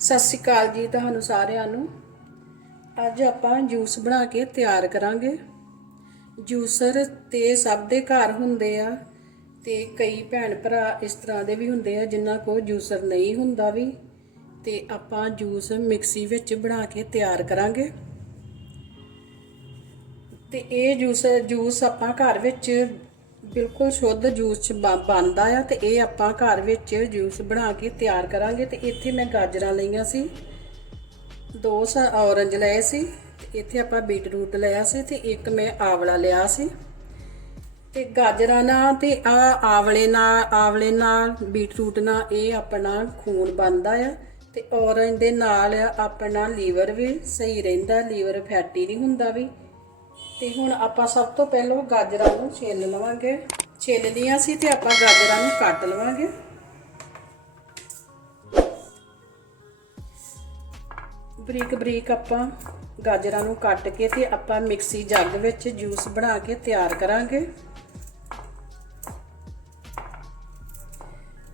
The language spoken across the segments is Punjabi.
ਸਤਿ ਸ਼੍ਰੀ ਅਕਾਲ ਜੀ ਤੁਹਾਨੂੰ ਸਾਰਿਆਂ ਨੂੰ। ਅੱਜ ਆਪਾਂ ਜੂਸ ਬਣਾ ਕੇ ਤਿਆਰ ਕਰਾਂਗੇ। ਜੂਸਰ ਤੇ ਸਭ ਦੇ ਘਰ ਹੁੰਦੇ ਆ ਤੇ ਕਈ ਭੈਣ ਭਰਾ ਇਸ ਤਰ੍ਹਾਂ ਦੇ ਵੀ ਹੁੰਦੇ ਆ ਜਿਨ੍ਹਾਂ ਕੋਲ ਜੂਸਰ ਨਹੀਂ ਹੁੰਦਾ ਵੀ। ਤੇ ਆਪਾਂ ਜੂਸ ਮਿਕਸੀ ਵਿੱਚ ਬਣਾ ਕੇ ਤਿਆਰ ਕਰਾਂਗੇ। ਤੇ ਇਹ ਜੂਸ ਜੂਸ ਆਪਾਂ ਘਰ ਵਿੱਚ ਬਿਲਕੁਲ ਸ਼ੁੱਧ ਜੂਸ ਬ- ਬਣਦਾ ਆ ਤੇ ਇਹ ਆਪਾਂ ਘਰ ਵਿੱਚ ਜੂਸ ਬਣਾ ਕੇ ਤਿਆਰ ਕਰਾਂਗੇ ਤੇ ਇੱਥੇ ਮੈਂ ਗਾਜਰਾਂ ਲਈਆਂ ਸੀ ਦੋ ਸ ਔਰੰਜ ਲਏ ਸੀ ਇੱਥੇ ਆਪਾਂ ਬੀਟਰੂਟ ਲਿਆ ਸੀ ਤੇ ਇੱਕ ਮੈਂ ਆਵਲਾ ਲਿਆ ਸੀ। ਤੇ ਗਾਜਰਾਂ ਨਾਲ ਤੇ ਆ ਆਵਲੇ ਨਾਲ ਆਵਲੇ ਨਾਲ, ਬੀਟਰੂਟ ਨਾਲ ਇਹ ਆਪਣਾ ਖੂਨ ਬਣਦਾ ਆ ਤੇ ਔਰੰਜ ਦੇ ਨਾਲ ਆਪਣਾ ਲੀਵਰ ਵੀ ਸਹੀ ਰਹਿੰਦਾ, ਲੀਵਰ ਫੈਟੀ ਨਹੀਂ ਹੁੰਦਾ ਵੀ। ਤੇ ਹੁਣ ਆਪਾਂ ਸਭ ਤੋਂ ਪਹਿਲਾਂ ਗਾਜਰਾਂ ਨੂੰ ਛਿੱਲ ਲਵਾਂਗੇ। ਛਿੱਲ ਲੀਆਂ ਸੀ ਤੇ ਆਪਾਂ ਗਾਜਰਾਂ ਨੂੰ ਕੱਟ ਲਵਾਂਗੇ। ਬਰੀਕ ਬਰੀਕ ਆਪਾਂ ਗਾਜਰਾਂ ਨੂੰ ਕੱਟ ਕੇ ਤੇ ਆਪਾਂ ਮਿਕਸੀ ਜੱਗ ਵਿੱਚ ਜੂਸ ਬਣਾ ਕੇ ਤਿਆਰ ਕਰਾਂਗੇ।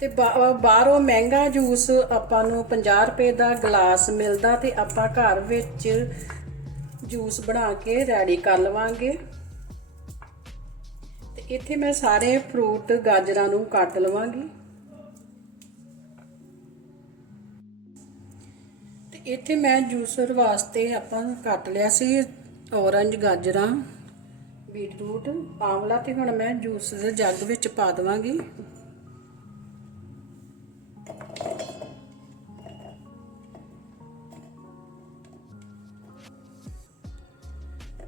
ਤੇ ਬਾਹਰੋਂ ਮਹਿੰਗਾ ਜੂਸ ਆਪਾਂ ਨੂੰ 50 ਰੁਪਏ ਦਾ ਗਲਾਸ ਮਿਲਦਾ ਤੇ ਆਪਾਂ ਘਰ ਵਿੱਚ ਜੂਸ ਬਣਾ ਕੇ ਰੈਡੀ ਕਰ ਲਵਾਂਗੇ। ਤੇ ਇੱਥੇ ਮੈਂ ਸਾਰੇ ਫਰੂਟ ਗਾਜਰਾਂ ਨੂੰ ਕੱਟ ਲਵਾਂਗੀ। ਤੇ ਇੱਥੇ ਮੈਂ ਜੂਸਰ ਵਾਸਤੇ ਆਪਾਂ ਕੱਟ ਲਿਆ ਸੀ ਔਰੰਜ ਗਾਜਰਾਂ, ਬੀਟਰੂਟ, ਆਵਲਾ ਤੇ ਹੁਣ ਮੈਂ ਜੂਸ ਦੇ ਜੱਗ ਵਿੱਚ ਪਾ ਦਵਾਂਗੀ।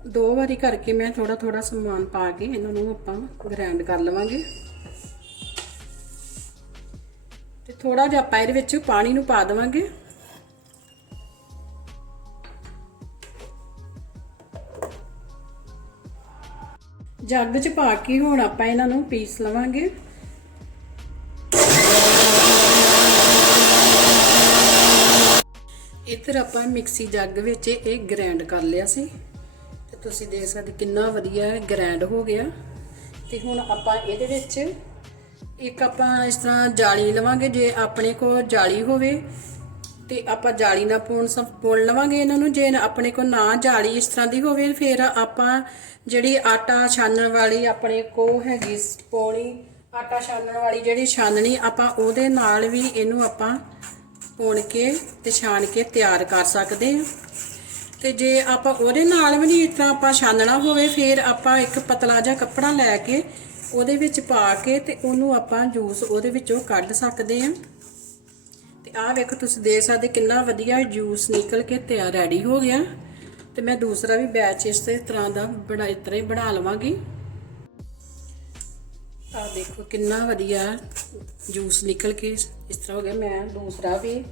ਦੋ ਵਾਰੀ ਕਰਕੇ ਮੈਂ ਥੋੜਾ ਥੋੜਾ ਸਮਾਨ ਪਾ ਕੇ ਇਹਨਾਂ ਨੂੰ ਆਪਾਂ ਗ੍ਰਾਈਂਡ ਕਰ ਲਵਾਂਗੇ। ਤੇ ਥੋੜਾ ਜਿਹਾ ਆਪਾਂ ਇਹਦੇ ਵਿੱਚ ਪਾਣੀ ਨੂੰ ਪਾ ਦੇਵਾਂਗੇ। ਜੱਗ 'ਚ ਪਾ ਕੇ ਹੁਣ ਆਪਾਂ ਇਹਨਾਂ ਨੂੰ ਪੀਸ ਲਵਾਂਗੇ। ਇੱਧਰ ਆਪਾਂ ਮਿਕਸੀ ਜੱਗ ਵਿੱਚ ਇਹ ਗ੍ਰਾਈਂਡ ਕਰ ਲਿਆ ਸੀ। ਤੁਸੀਂ ਦੇਖ ਸਕਦੇ ਕਿੰਨਾ ਵਧੀਆ ਗ੍ਰੈਂਡ ਹੋ ਗਿਆ। ਤੇ ਹੁਣ ਆਪਾਂ ਇਹਦੇ ਵਿੱਚ ਇੱਕ ਆਪਾਂ ਇਸ ਤਰ੍ਹਾਂ ਜਾਲੀ ਲਵਾਂਗੇ, ਜੇ ਆਪਣੇ ਕੋਲ ਜਾਲੀ ਹੋਵੇ, ਤੇ ਆਪਾਂ ਜਾਲੀ ਨਾਲ ਪੂਣ ਸਭ ਪੂਣ ਲਵਾਂਗੇ ਇਹਨਾਂ ਨੂੰ। ਜੇ ਆਪਣੇ ਕੋਲ ਨਾ ਜਾਲੀ ਇਸ ਤਰ੍ਹਾਂ ਦੀ ਹੋਵੇ, ਫਿਰ ਆਪਾਂ ਜਿਹੜੀ ਆਟਾ ਛਾਨਣ ਵਾਲੀ ਆਪਣੇ ਕੋਲ ਹੈਗੀ ਪੋਣੀ, ਆਟਾ ਛਾਨਣ ਵਾਲੀ ਜਿਹੜੀ ਛਾਨਣੀ ਆਪਾਂ ਉਹਦੇ ਨਾਲ ਵੀ ਇਹਨੂੰ ਆਪਾਂ ਪੁਣ ਕੇ ਤੇ ਛਾਣ ਕੇ ਤਿਆਰ ਕਰ ਸਕਦੇ ਹਾਂ। ਤੇ ਜੇ ਆਪਾਂ ਉਹਦੇ ਨਾਲ ਵੀ ਨਹੀਂ ਇਸ ਤਰ੍ਹਾਂ ਆਪਾਂ ਛਾਨਣਾ ਹੋਵੇ, ਫਿਰ ਆਪਾਂ ਇੱਕ ਪਤਲਾ ਜਿਹਾ ਕੱਪੜਾ ਲੈ ਕੇ ਉਹਦੇ ਵਿੱਚ ਪਾ ਕੇ ਤੇ ਉਹਨੂੰ ਆਪਾਂ ਜੂਸ ਉਹਦੇ ਵਿੱਚੋਂ ਕੱਢ ਸਕਦੇ ਹਾਂ। ਤੇ ਆਹ ਵੇਖੋ, ਤੁਸੀਂ ਦੇਖ ਸਕਦੇ ਕਿੰਨਾ ਵਧੀਆ ਜੂਸ ਨਿਕਲ ਕੇ ਤਿਆਰ ਰੈਡੀ ਹੋ ਗਿਆ। ਤੇ ਮੈਂ ਦੂਸਰਾ ਵੀ ਬੈਚ ਇਸ ਤਰ੍ਹਾਂ ਦਾ ਬਣਾ, ਇਸ ਤਰ੍ਹਾਂ ਹੀ ਬਣਾ ਲਵਾਂਗੀ। ਆਹ ਦੇਖੋ ਕਿੰਨਾ ਵਧੀਆ ਜੂਸ ਨਿਕਲ ਕੇ ਇਸ ਤਰ੍ਹਾਂ ਹੋ ਗਿਆ। ਮੈਂ ਦੂਸਰਾ ਵੀ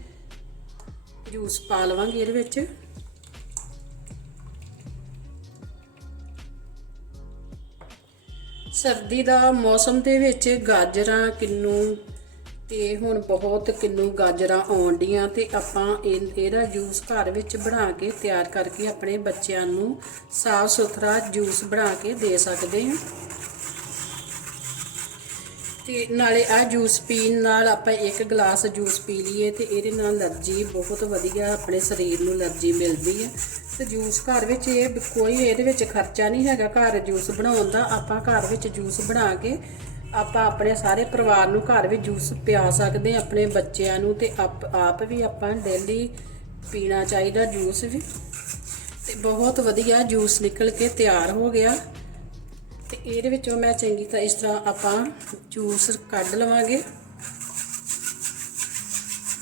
ਜੂਸ ਪਾ ਲਵਾਂਗੀ ਇਹਦੇ ਵਿੱਚ। ਸਰਦੀ ਦਾ ਮੌਸਮ ਦੇ ਵਿੱਚ ਗਾਜਰਾਂ, ਕਿੰਨੂ ਤੇ ਹੁਣ ਬਹੁਤ ਕਿੰਨੂ ਗਾਜਰਾਂ ਆਉਣ ਡੀਆਂ ਤੇ ਆਪਾਂ ਇਹ- ਇਹਦਾ ਜੂਸ ਘਰ ਵਿੱਚ ਬਣਾ ਕੇ ਤਿਆਰ ਕਰਕੇ ਆਪਣੇ ਬੱਚਿਆਂ ਨੂੰ ਸਾਫ਼ ਸੁਥਰਾ ਜੂਸ ਬਣਾ ਕੇ ਦੇ ਸਕਦੇ ਹਾਂ। ਤੇ ਨਾਲੇ ਆ ਜੂਸ ਪੀਣ ਨਾਲ ਆਪਾਂ ਇੱਕ ਗਲਾਸ ਜੂਸ ਪੀ ਲਈਏ ਤੇ ਇਹਦੇ ਨਾਲ એનર્ਜੀ ਬਹੁਤ ਵਧੀਆ ਆਪਣੇ ਸਰੀਰ ਨੂੰ એનર્ਜੀ ਮਿਲਦੀ ਹੈ। ਤੇ ਜੂਸ ਘਰ ਵਿੱਚ ਇਹ ਕੋਈ ਇਹਦੇ ਵਿੱਚ ਖਰਚਾ ਨਹੀਂ ਹੈਗਾ ਘਰ ਜੂਸ ਬਣਾਉਣ ਦਾ। ਆਪਾਂ ਘਰ ਵਿੱਚ ਜੂਸ ਬਣਾ ਕੇ ਆਪਾਂ ਆਪਣੇ ਸਾਰੇ ਪਰਿਵਾਰ ਨੂੰ ਘਰ ਵਿੱਚ ਜੂਸ ਪਿਆ ਸਕਦੇ ਆ ਆਪਣੇ ਬੱਚਿਆਂ ਨੂੰ ਤੇ ਆਪ ਵੀ ਆਪਾਂ ਡੇਲੀ ਪੀਣਾ ਚਾਹੀਦਾ ਜੂਸ ਵੀ। ਤੇ ਬਹੁਤ ਵਧੀਆ ਜੂਸ ਨਿਕਲ ਕੇ ਤਿਆਰ ਹੋ ਗਿਆ। ਤੇ ਇਹਦੇ ਵਿੱਚੋਂ ਮੈਂ ਚੰਗੀ ਤਰ੍ਹਾਂ ਇਸ ਤਰ੍ਹਾਂ ਆਪਾਂ ਜੂਸ ਕੱਢ ਲਵਾਂਗੇ।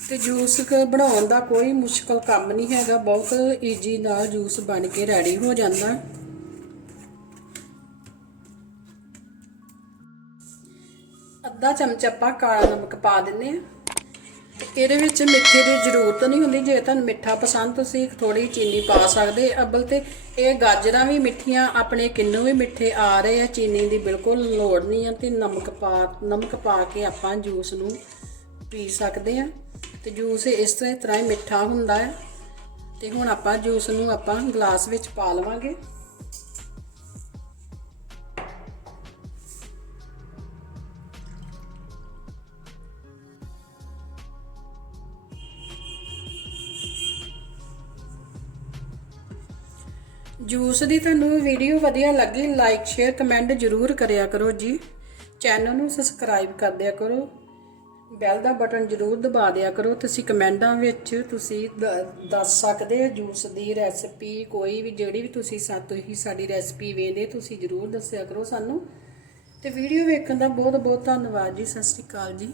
ਤੇ ਜੂਸ ਬਣਾਉਣ ਦਾ ਕੋਈ ਮੁਸ਼ਕਲ ਕੰਮ ਨਹੀਂ ਹੈਗਾ, ਬਹੁਤ ਈਜੀ ਨਾਲ ਜੂਸ ਬਣ ਕੇ ਰੈਡੀ ਹੋ ਜਾਂਦਾ। ਅੱਧਾ ਚਮਚ ਆਪਾਂ ਕਾਲਾ ਨਮਕ ਪਾ ਦਿੰਨੇ ਆ ਇਹਦੇ ਵਿੱਚ ਮਿੱਠੇ ਦੀ ਜ਼ਰੂਰਤ ਨਹੀਂ ਹੁੰਦੀ, ਜੇ ਤੁਹਾਨੂੰ ਮਿੱਠਾ ਪਸੰਦ ਤੁਸੀਂ ਥੋੜੀ ਚੀਨੀ ਪਾ ਸਕਦੇ। ਅਬਲ ਤੇ ਇਹ ਗਾਜਰਾਂ ਵੀ ਮਿੱਠੀਆਂ, ਆਪਣੇ ਕਿੰਨੂ ਵੀ ਮਿੱਠੇ ਆ ਰਹੇ ਆ, ਚੀਨੀ ਦੀ ਬਿਲਕੁਲ ਲੋੜ ਨਹੀਂ ਆ ਤੇ ਨਮਕ ਪਾ ਨਮਕ ਪਾ ਕੇ ਆਪਾਂ ਜੂਸ ਨੂੰ ਪੀ ਸਕਦੇ ਆ। ਤੇ ਜੂਸ ਇਸ ਤਰ੍ਹਾਂ ਹੀ ਮਿੱਠਾ ਹੁੰਦਾ ਹੈ ਤੇ ਹੁਣ ਆਪਾਂ ਜੂਸ ਨੂੰ ਆਪਾਂ ਗਲਾਸ ਵਿੱਚ ਪਾ ਲਵਾਂਗੇ। ਜੂਸ ਦੀ ਤੁਹਾਨੂੰ ਵੀਡੀਓ ਵਧੀਆ ਲੱਗੀ ਲਾਈਕ ਸ਼ੇਅਰ ਕਮੈਂਟ ਜ਼ਰੂਰ ਕਰਿਆ ਕਰੋ ਜੀ। ਚੈਨਲ ਨੂੰ ਸਬਸਕ੍ਰਾਈਬ ਕਰ ਦਿਆ ਕਰੋ। ਬੈਲ ਦਾ ਬਟਨ ਜ਼ਰੂਰ ਦਬਾ ਦਿਆ ਕਰੋ। ਤੁਸੀਂ ਕਮੈਂਟਾਂ ਵਿੱਚ ਤੁਸੀਂ ਦ- ਦੱਸ ਸਕਦੇ ਹੋ ਜੂਸ ਦੀ ਰੈਸਪੀ ਕੋਈ ਵੀ ਜਿਹੜੀ ਵੀ ਤੁਸੀਂ ਸਾਤੋਂ ਹੀ ਸਾਡੀ ਰੈਸਪੀ ਵੇਖਦੇ, ਤੁਸੀਂ ਜ਼ਰੂਰ ਦੱਸਿਆ ਕਰੋ ਸਾਨੂੰ। ਤੇ ਵੀਡੀਓ ਵੇਖਣ ਦਾ ਬਹੁਤ ਬਹੁਤ ਧੰਨਵਾਦ ਜੀ। ਸਤਿ ਸ਼੍ਰੀ ਅਕਾਲ ਜੀ।